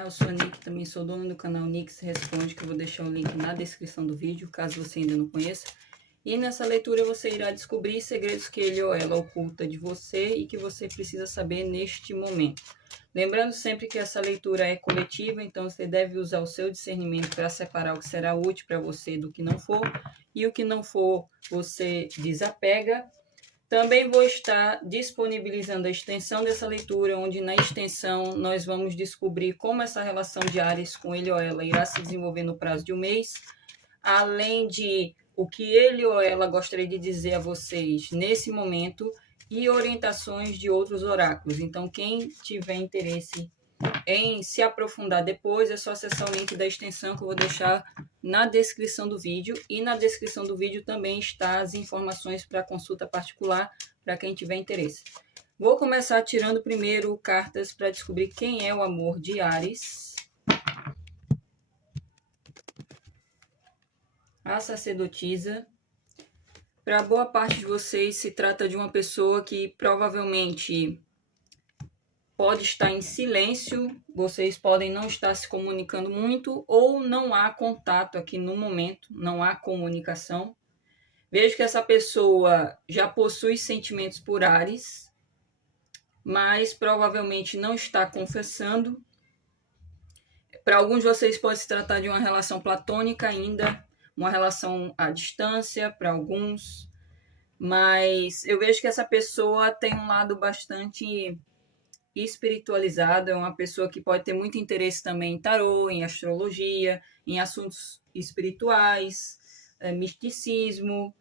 canal, eu sou a Nick, também sou dona do canal Nix Responde, que eu vou deixar o link na descrição do vídeo, caso você ainda não conheça. E nessa leitura você irá descobrir segredos que ele ou ela oculta de você e que você precisa saber neste momento. Lembrando sempre que essa leitura é coletiva, então você deve usar o seu discernimento para separar o que será útil para você do que não for, e o que não for você desapega. Também vou estar disponibilizando a extensão dessa leitura, onde na extensão nós vamos descobrir como essa relação de Áries com ele ou ela irá se desenvolver no prazo de um mês, além de o que ele ou ela gostaria de dizer a vocês nesse momento e orientações de outros oráculos. Então, quem tiver interesse em se aprofundar depois, é só acessar o link da extensão que eu vou deixar na descrição do vídeo. E na descrição do vídeo também está as informações para consulta particular, para quem tiver interesse. Vou começar tirando primeiro cartas para descobrir quem é o amor de Áries. A sacerdotisa. Para boa parte de vocês, se trata de uma pessoa que provavelmente pode estar em silêncio, vocês podem não estar se comunicando muito, ou não há contato aqui no momento, não há comunicação. Vejo que essa pessoa já possui sentimentos por Áries, mas provavelmente não está confessando. Para alguns de vocês pode se tratar de uma relação platônica ainda, uma relação à distância para alguns, mas eu vejo que essa pessoa tem um lado bastante espiritualizado, é uma pessoa que pode ter muito interesse também em tarô, em astrologia, em assuntos espirituais, misticismo,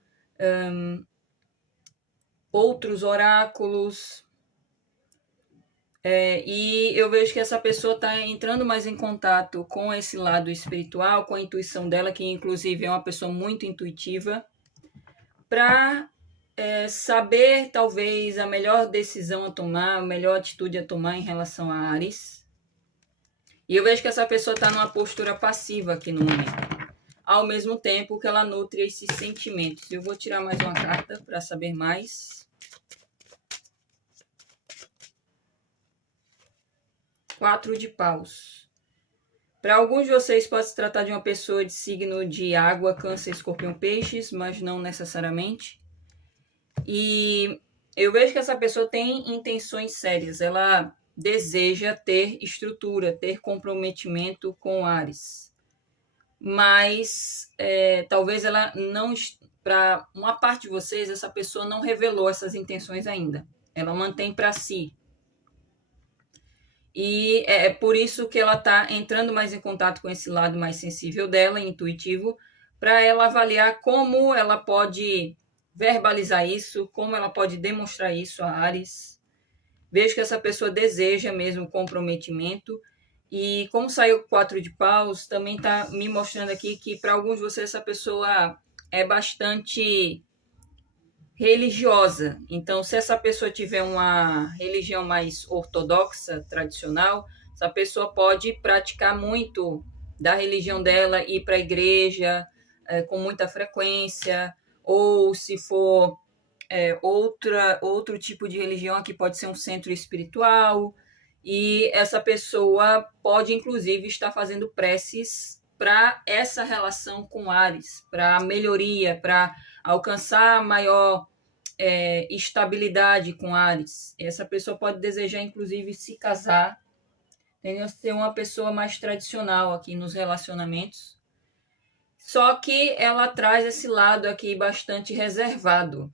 outros oráculos. E eu vejo que essa pessoa está entrando mais em contato com esse lado espiritual, com a intuição dela, que inclusive é uma pessoa muito intuitiva, para saber talvez a melhor decisão a tomar, a melhor atitude a tomar em relação a Áries. E eu vejo que essa pessoa está numa postura passiva aqui no momento, ao mesmo tempo que ela nutre esses sentimentos. Eu vou tirar mais uma carta para saber mais. 4 de paus. Para alguns de vocês pode se tratar de uma pessoa de signo de água, câncer, escorpião, peixes, mas não necessariamente. E eu vejo que essa pessoa tem intenções sérias, ela deseja ter estrutura, ter comprometimento com Áries. Mas talvez ela não, para uma parte de vocês, essa pessoa não revelou essas intenções ainda. Ela mantém para si. E é por isso que ela está entrando mais em contato com esse lado mais sensível dela, intuitivo, para ela avaliar como ela pode verbalizar isso, como ela pode demonstrar isso a Áries. Vejo que essa pessoa deseja mesmo comprometimento. E como saiu 4 de paus, também está me mostrando aqui que para alguns de vocês essa pessoa é bastante religiosa. Então, se essa pessoa tiver uma religião mais ortodoxa, tradicional, essa pessoa pode praticar muito da religião dela, ir para a igreja com muita frequência, ou se for outro tipo de religião, aqui pode ser um centro espiritual, e essa pessoa pode, inclusive, estar fazendo preces para essa relação com Áries, para melhoria, para alcançar maior estabilidade com Áries. Essa pessoa pode desejar, inclusive, se casar, entendeu? Ser uma pessoa mais tradicional aqui nos relacionamentos. Só que ela traz esse lado aqui bastante reservado.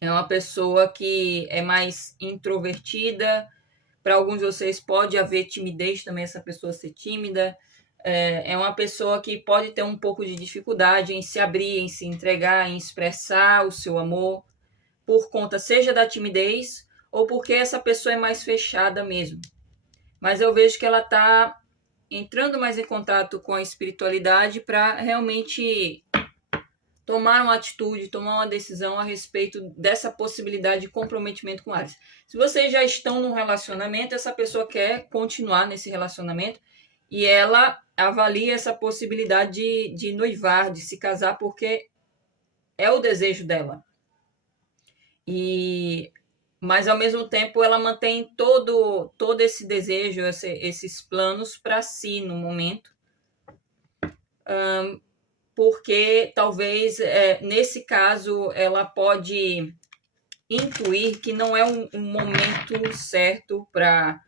É uma pessoa que é mais introvertida. Para alguns de vocês pode haver timidez também, essa pessoa ser tímida. É uma pessoa que pode ter um pouco de dificuldade em se abrir, em se entregar, em expressar o seu amor, por conta seja da timidez ou porque essa pessoa é mais fechada mesmo. Mas eu vejo que ela está entrando mais em contato com a espiritualidade para realmente tomar uma atitude, tomar uma decisão a respeito dessa possibilidade de comprometimento com Áries. Se vocês já estão num relacionamento, essa pessoa quer continuar nesse relacionamento e ela avalia essa possibilidade de noivar, de se casar, porque é o desejo dela. mas ao mesmo tempo ela mantém todo esse desejo, esses planos para si no momento, porque talvez nesse caso ela pode intuir que não é um momento certo para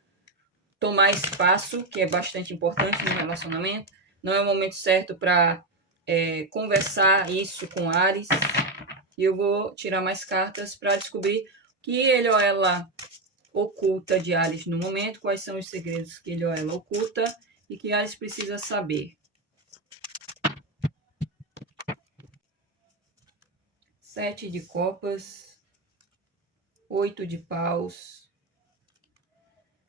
tomar espaço, que é bastante importante no relacionamento, não é o momento certo para conversar isso com Ares. E eu vou tirar mais cartas para descobrir o que ele ou ela oculta de Ares no momento, quais são os segredos que ele ou ela oculta e que Ares precisa saber. 7 de copas, 8 de paus,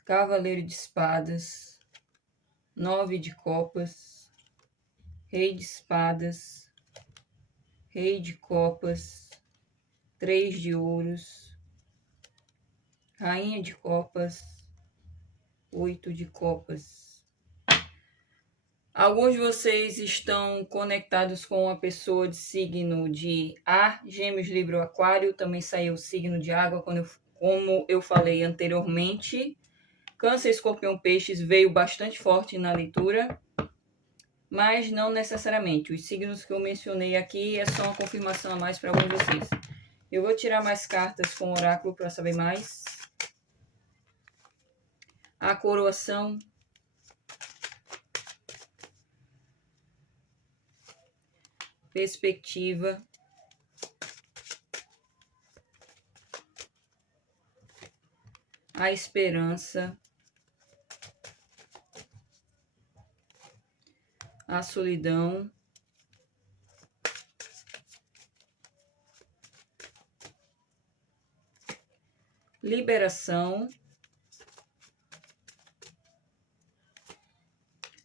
cavaleiro de espadas, 9 de copas, rei de espadas, rei de copas, 3 de ouros, rainha de copas, 8 de copas. Alguns de vocês estão conectados com uma pessoa de signo de ar, Gêmeos, Libra, Aquário. Também saiu o signo de água, como eu falei anteriormente. Câncer, Escorpião, Peixes veio bastante forte na leitura, mas não necessariamente. Os signos que eu mencionei aqui é só uma confirmação a mais para alguns de vocês. Eu vou tirar mais cartas com o oráculo para saber mais. A coroação. Perspectiva. A esperança. A solidão. Liberação.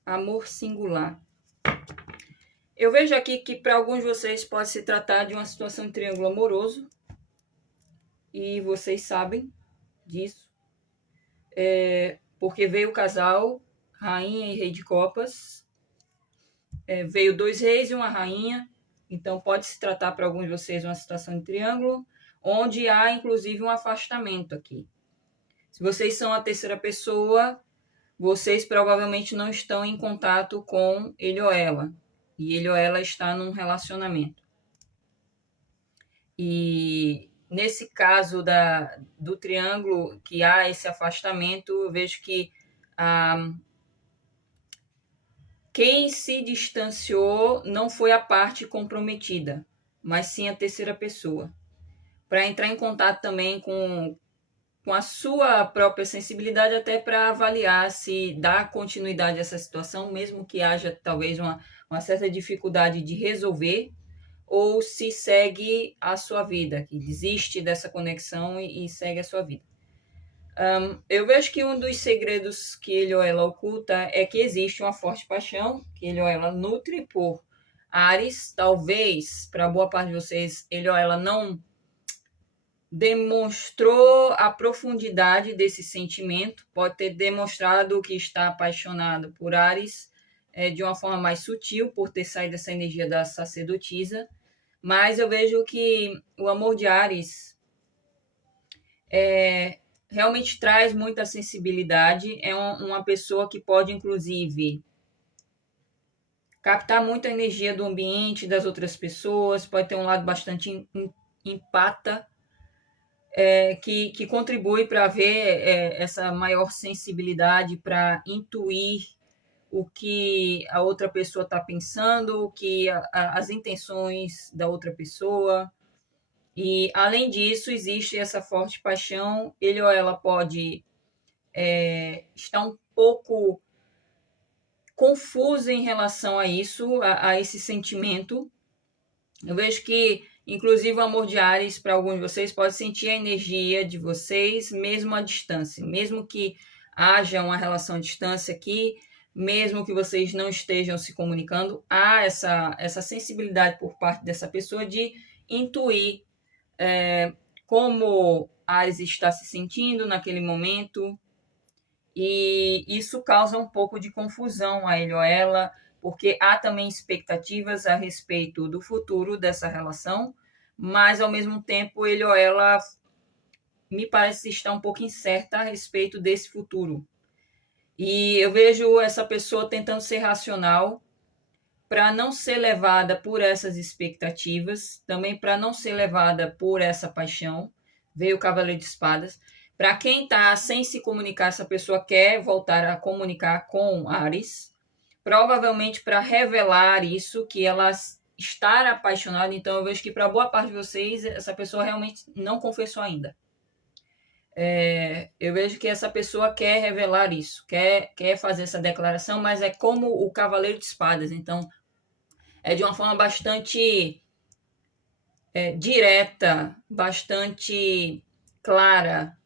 Amor singular. Eu vejo aqui que para alguns de vocês pode se tratar de uma situação de triângulo amoroso. E vocês sabem disso. Porque veio o casal, rainha e rei de copas. Veio 2 reis e uma rainha. Então pode se tratar para alguns de vocês de uma situação de triângulo, onde há inclusive um afastamento aqui. Se vocês são a terceira pessoa, vocês provavelmente não estão em contato com ele ou ela. E ele ou ela está num relacionamento. E nesse caso do triângulo, que há esse afastamento, eu vejo que quem se distanciou não foi a parte comprometida, mas sim a terceira pessoa. Para entrar em contato também com a sua própria sensibilidade, até para avaliar se dá continuidade a essa situação, mesmo que haja talvez uma certa dificuldade de resolver, ou se segue a sua vida, que desiste dessa conexão e segue a sua vida. Eu vejo que um dos segredos que ele ou ela oculta é que existe uma forte paixão que ele ou ela nutre por Ares. Talvez, para boa parte de vocês, ele ou ela não demonstrou a profundidade desse sentimento, pode ter demonstrado que está apaixonado por Ares de uma forma mais sutil, por ter saído dessa energia da sacerdotisa, mas eu vejo que o amor de Ares realmente traz muita sensibilidade, é uma pessoa que pode, inclusive, captar muita energia do ambiente, das outras pessoas, pode ter um lado bastante empata, que contribui para ver essa maior sensibilidade, para intuir o que a outra pessoa está pensando, o que as intenções da outra pessoa. E, além disso, existe essa forte paixão. Ele ou ela pode estar um pouco confusa em relação a isso, a esse sentimento. Eu vejo que, inclusive, o amor de Ares, para alguns de vocês, pode sentir a energia de vocês, mesmo à distância. Mesmo que haja uma relação à distância aqui, mesmo que vocês não estejam se comunicando, há essa sensibilidade por parte dessa pessoa de intuir como Ares está se sentindo naquele momento, e isso causa um pouco de confusão a ele ou ela, porque há também expectativas a respeito do futuro dessa relação, mas ao mesmo tempo ele ou ela me parece estar um pouco incerta a respeito desse futuro. E eu vejo essa pessoa tentando ser racional para não ser levada por essas expectativas, também para não ser levada por essa paixão. Veio o Cavaleiro de Espadas. Para quem está sem se comunicar, essa pessoa quer voltar a comunicar com Ares, provavelmente para revelar isso, que ela está apaixonada. Então eu vejo que para boa parte de vocês, essa pessoa realmente não confessou ainda. Eu vejo que essa pessoa quer revelar isso, quer fazer essa declaração, mas é como o Cavaleiro de Espadas. Então, é de uma forma bastante direta, bastante clara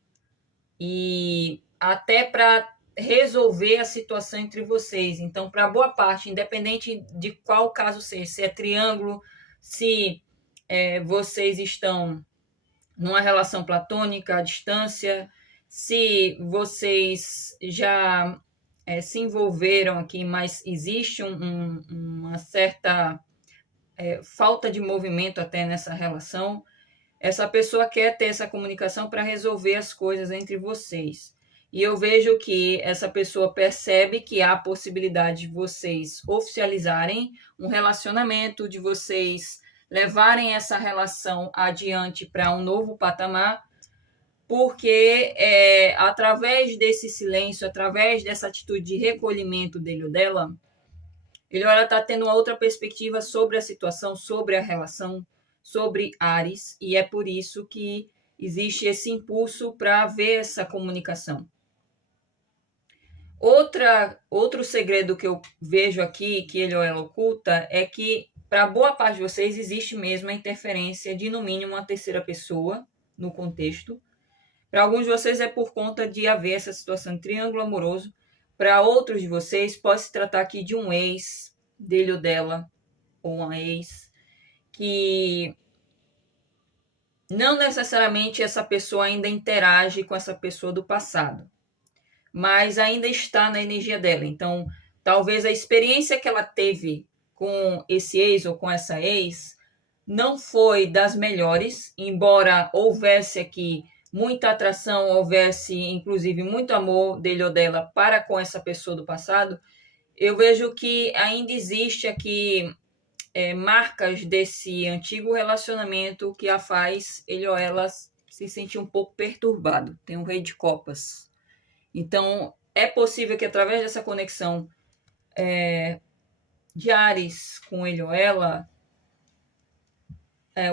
e até para resolver a situação entre vocês. Então, para boa parte, independente de qual caso seja, se é triângulo, se vocês estão numa relação platônica, à distância, se vocês já se envolveram aqui, mas existe uma certa falta de movimento até nessa relação, essa pessoa quer ter essa comunicação para resolver as coisas entre vocês. E eu vejo que essa pessoa percebe que há a possibilidade de vocês oficializarem um relacionamento, de vocês levarem essa relação adiante para um novo patamar, porque através desse silêncio, através dessa atitude de recolhimento dele ou dela, ele ela está tendo uma outra perspectiva sobre a situação, sobre a relação, sobre Ares, e é por isso que existe esse impulso para ver essa comunicação. Outro segredo que eu vejo aqui, que ele ou ela oculta, é que para boa parte de vocês existe mesmo a interferência de, no mínimo, uma terceira pessoa no contexto. Para alguns de vocês é por conta de haver essa situação de triângulo amoroso. Para outros de vocês, pode se tratar aqui de um ex, dele ou dela, ou uma ex, que não necessariamente essa pessoa ainda interage com essa pessoa do passado, mas ainda está na energia dela. Então, talvez a experiência que ela teve com esse ex ou com essa ex não foi das melhores, embora houvesse aqui muita atração, houvesse inclusive muito amor dele ou dela para com essa pessoa do passado. Eu vejo que ainda existe aqui marcas desse antigo relacionamento que a faz ele ou ela se sentir um pouco perturbado. Tem um rei de copas. Então, é possível que através dessa conexão de Ares com ele ou ela,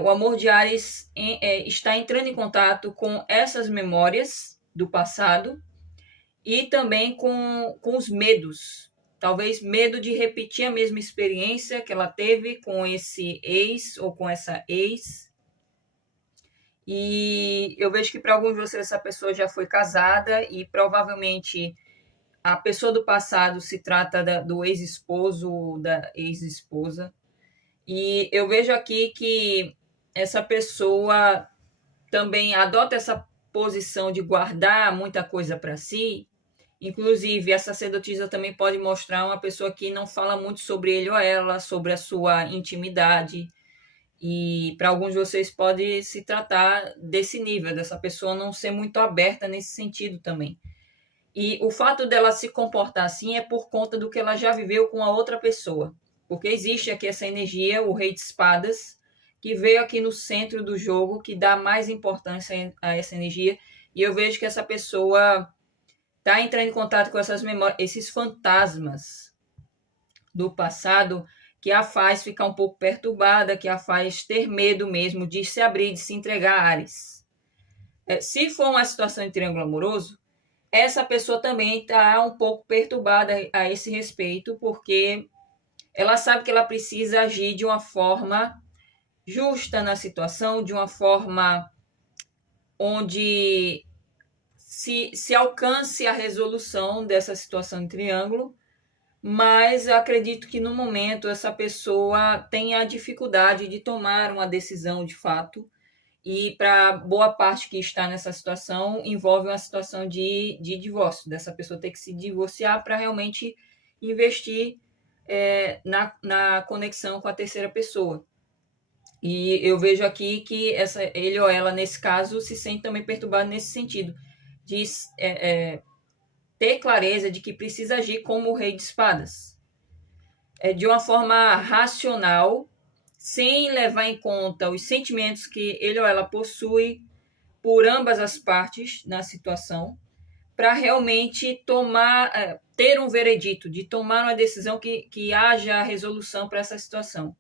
o amor de Ares está entrando em contato com essas memórias do passado e também com os medos. Talvez medo de repetir a mesma experiência que ela teve com esse ex ou com essa ex. E eu vejo que para alguns de vocês essa pessoa já foi casada e provavelmente a pessoa do passado se trata do ex-esposo ou da ex-esposa. E eu vejo aqui que essa pessoa também adota essa posição de guardar muita coisa para si. Inclusive, a sacerdotisa também pode mostrar uma pessoa que não fala muito sobre ele ou ela, sobre a sua intimidade. E para alguns de vocês pode se tratar desse nível, dessa pessoa não ser muito aberta nesse sentido também. E o fato dela se comportar assim é por conta do que ela já viveu com a outra pessoa. Porque existe aqui essa energia, o Rei de Espadas, que veio aqui no centro do jogo, que dá mais importância a essa energia. E eu vejo que essa pessoa está entrando em contato com essas memórias, esses fantasmas do passado, que a faz ficar um pouco perturbada, que a faz ter medo mesmo de se abrir, de se entregar a Ares. Se for uma situação de triângulo amoroso, essa pessoa também está um pouco perturbada a esse respeito, porque ela sabe que ela precisa agir de uma forma justa na situação, de uma forma onde se alcance a resolução dessa situação em triângulo, mas eu acredito que no momento essa pessoa tem a dificuldade de tomar uma decisão de fato, e para boa parte que está nessa situação envolve uma situação de divórcio, dessa pessoa ter que se divorciar para realmente investir na conexão com a terceira pessoa. E eu vejo aqui que ele ou ela, nesse caso, se sente também perturbado nesse sentido, de ter clareza de que precisa agir como o rei de espadas. De uma forma racional, sem levar em conta os sentimentos que ele ou ela possui por ambas as partes na situação, para realmente ter um veredito, de tomar uma decisão que haja resolução para essa situação.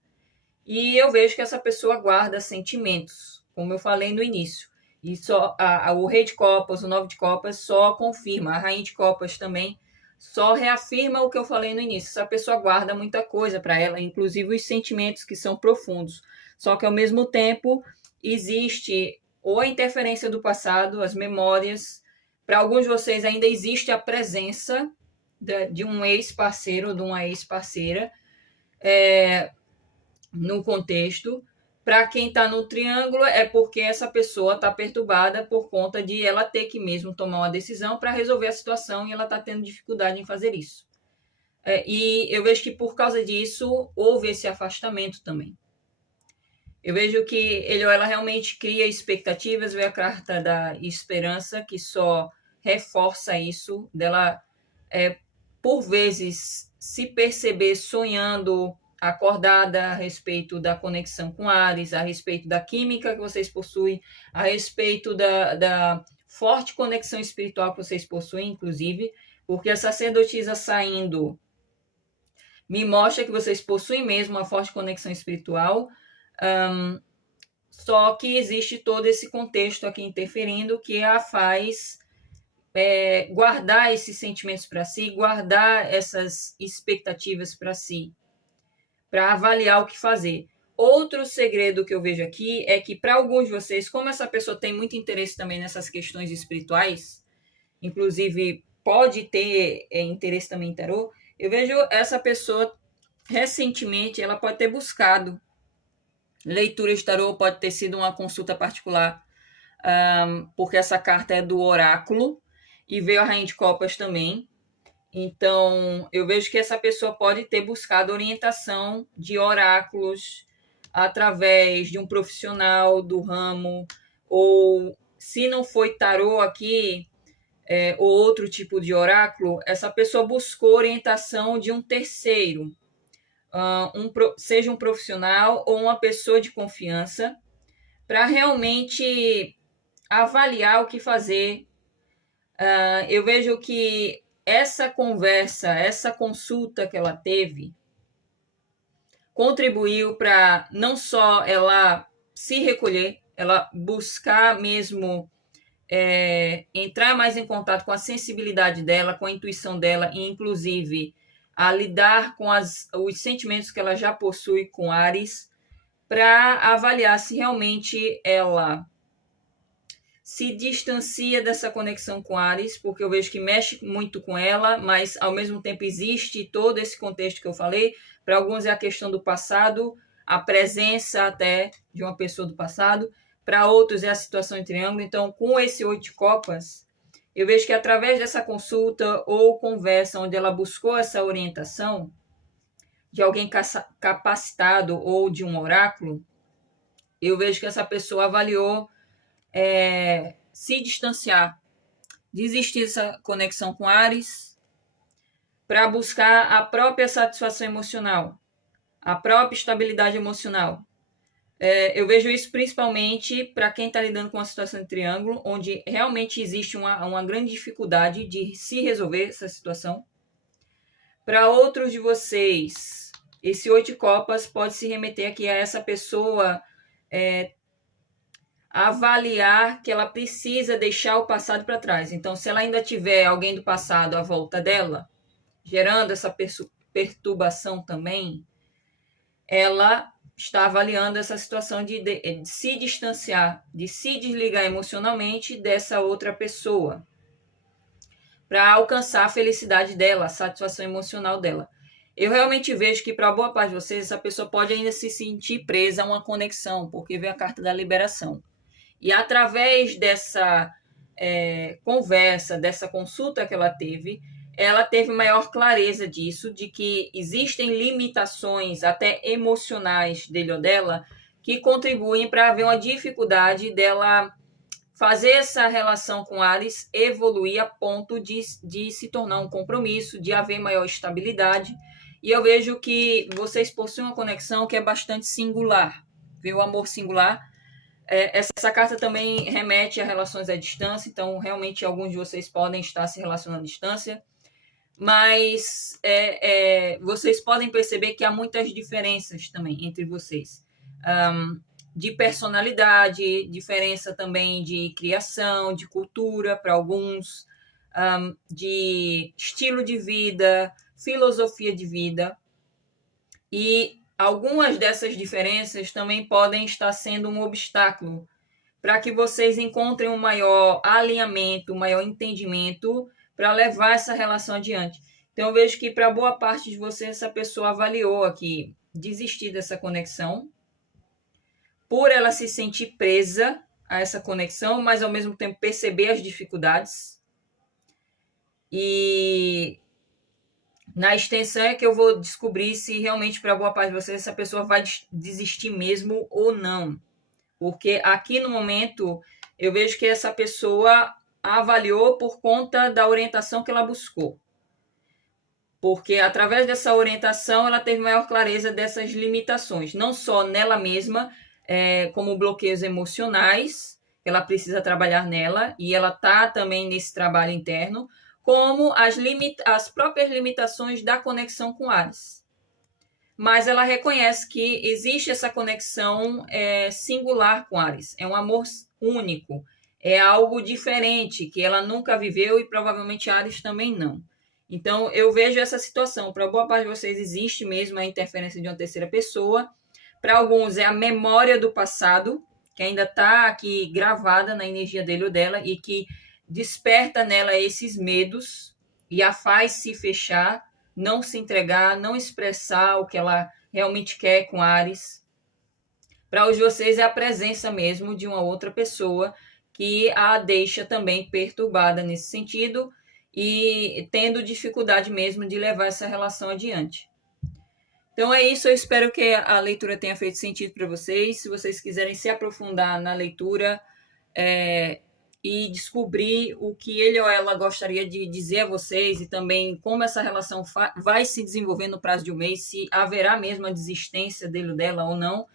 E eu vejo que essa pessoa guarda sentimentos, como eu falei no início. E só o rei de copas, o nove de copas, só confirma. A rainha de copas também só reafirma o que eu falei no início. Essa pessoa guarda muita coisa para ela, inclusive os sentimentos que são profundos. Só que, ao mesmo tempo, existe ou a interferência do passado, as memórias. Para alguns de vocês ainda existe a presença de um ex-parceiro ou de uma ex-parceira no contexto. Para quem está no triângulo, é porque essa pessoa está perturbada por conta de ela ter que mesmo tomar uma decisão para resolver a situação e ela está tendo dificuldade em fazer isso. E eu vejo que por causa disso houve esse afastamento também. Eu vejo que ele ou ela realmente cria expectativas, vê a carta da esperança, que só reforça isso, dela, por vezes, se perceber sonhando acordada a respeito da conexão com Ares, a respeito da química que vocês possuem, a respeito da forte conexão espiritual que vocês possuem, inclusive, porque a sacerdotisa saindo me mostra que vocês possuem mesmo uma forte conexão espiritual, só que existe todo esse contexto aqui interferindo que a faz guardar esses sentimentos para si, guardar essas expectativas para si, para avaliar o que fazer. Outro segredo que eu vejo aqui é que, para alguns de vocês, como essa pessoa tem muito interesse também nessas questões espirituais, inclusive pode ter interesse também em tarô, eu vejo essa pessoa recentemente, ela pode ter buscado leitura de tarô, pode ter sido uma consulta particular, porque essa carta é do oráculo e veio a Rainha de Copas também. Então, eu vejo que essa pessoa pode ter buscado orientação de oráculos através de um profissional do ramo, ou se não foi tarô aqui, ou outro tipo de oráculo, essa pessoa buscou orientação de um terceiro, seja um profissional ou uma pessoa de confiança, para realmente avaliar o que fazer. Eu vejo que essa conversa, essa consulta que ela teve, contribuiu para não só ela se recolher, ela buscar mesmo entrar mais em contato com a sensibilidade dela, com a intuição dela, e inclusive a lidar com os sentimentos que ela já possui com Ares, para avaliar se realmente ela se distancia dessa conexão com Ares, porque eu vejo que mexe muito com ela, mas ao mesmo tempo existe todo esse contexto que eu falei. Para alguns é a questão do passado, a presença até de uma pessoa do passado. Para outros é a situação em triângulo. Então, com esse 8 de copas, eu vejo que através dessa consulta ou conversa onde ela buscou essa orientação de alguém capacitado ou de um oráculo, eu vejo que essa pessoa avaliou se distanciar, desistir dessa conexão com Ares para buscar a própria satisfação emocional, a própria estabilidade emocional. Eu vejo isso principalmente para quem está lidando com uma situação de triângulo, onde realmente existe uma grande dificuldade de se resolver essa situação. Para outros de vocês, esse 8 de copas pode se remeter aqui a essa pessoa avaliar que ela precisa deixar o passado para trás. Então, se ela ainda tiver alguém do passado à volta dela, gerando essa perturbação também, ela está avaliando essa situação de se distanciar, de se desligar emocionalmente dessa outra pessoa, para alcançar a felicidade dela, a satisfação emocional dela. Eu realmente vejo que, para boa parte de vocês, essa pessoa pode ainda se sentir presa a uma conexão, porque vem a carta da liberação. E através dessa conversa, dessa consulta que ela teve maior clareza disso, de que existem limitações até emocionais dele ou dela, que contribuem para haver uma dificuldade dela fazer essa relação com Áries evoluir a ponto de se tornar um compromisso, de haver maior estabilidade. E eu vejo que vocês possuem uma conexão que é bastante singular, viu? O amor singular. Essa carta também remete a relações à distância, então realmente alguns de vocês podem estar se relacionando à distância, mas vocês podem perceber que há muitas diferenças também entre vocês. De personalidade, diferença também de criação, de cultura para alguns, de estilo de vida, filosofia de vida. E algumas dessas diferenças também podem estar sendo um obstáculo para que vocês encontrem um maior alinhamento, um maior entendimento para levar essa relação adiante. Então, eu vejo que para boa parte de vocês, essa pessoa avaliou aqui desistir dessa conexão, por ela se sentir presa a essa conexão, mas ao mesmo tempo perceber as dificuldades. E na extensão é que eu vou descobrir se realmente para boa parte de vocês essa pessoa vai desistir mesmo ou não. Porque aqui no momento eu vejo que essa pessoa avaliou por conta da orientação que ela buscou. Porque através dessa orientação ela teve maior clareza dessas limitações, não só nela mesma, como bloqueios emocionais, ela precisa trabalhar nela, e ela está também nesse trabalho interno, como as próprias limitações da conexão com Áries. Mas ela reconhece que existe essa conexão singular com Áries, é um amor único, é algo diferente, que ela nunca viveu e provavelmente Áries também não. Então, eu vejo essa situação. Para boa parte de vocês, existe mesmo a interferência de uma terceira pessoa. Para alguns, é a memória do passado, que ainda está aqui gravada na energia dele ou dela e que desperta nela esses medos e a faz se fechar, não se entregar, não expressar o que ela realmente quer com Áries. Para os de vocês, é a presença mesmo de uma outra pessoa que a deixa também perturbada nesse sentido e tendo dificuldade mesmo de levar essa relação adiante. Então é isso, eu espero que a leitura tenha feito sentido para vocês. Se vocês quiserem se aprofundar na leitura e descobrir o que ele ou ela gostaria de dizer a vocês e também como essa relação vai se desenvolver no prazo de um mês, se haverá mesmo a desistência dele ou dela ou não,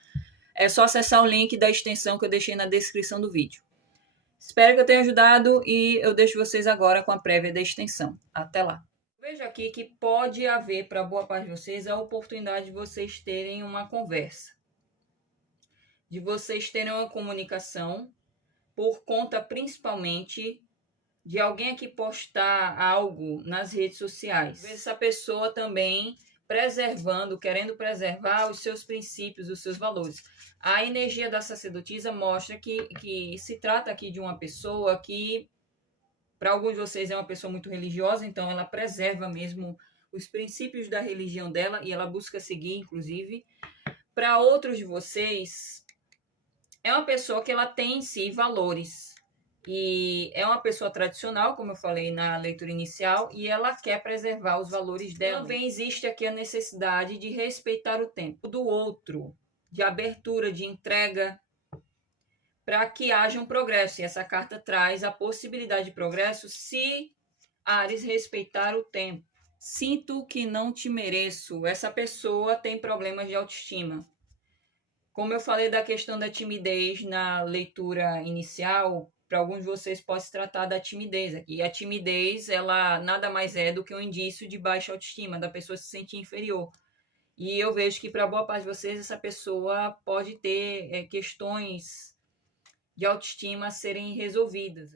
é só acessar o link da extensão que eu deixei na descrição do vídeo. Espero que eu tenha ajudado e eu deixo vocês agora com a prévia da extensão. Até lá! Veja aqui que pode haver para boa parte de vocês a oportunidade de vocês terem uma conversa, de vocês terem uma comunicação por conta principalmente de alguém aqui postar algo nas redes sociais. Essa pessoa também preservando, querendo preservar os seus princípios, os seus valores. A energia da sacerdotisa mostra que se trata aqui de uma pessoa que, para alguns de vocês, é uma pessoa muito religiosa, então ela preserva mesmo os princípios da religião dela e ela busca seguir, inclusive. Para outros de vocês, é uma pessoa que ela tem em si valores. E é uma pessoa tradicional, como eu falei na leitura inicial, e ela quer preservar os valores dela. Também existe aqui a necessidade de respeitar o tempo do outro, de abertura, de entrega, para que haja um progresso. E essa carta traz a possibilidade de progresso se Áries respeitar o tempo. Sinto que não te mereço. Essa pessoa tem problemas de autoestima. Como eu falei da questão da timidez na leitura inicial, para alguns de vocês pode se tratar da timidez aqui. E a timidez, ela nada mais é do que um indício de baixa autoestima, da pessoa se sentir inferior. E eu vejo que para boa parte de vocês, essa pessoa pode ter questões de autoestima a serem resolvidas.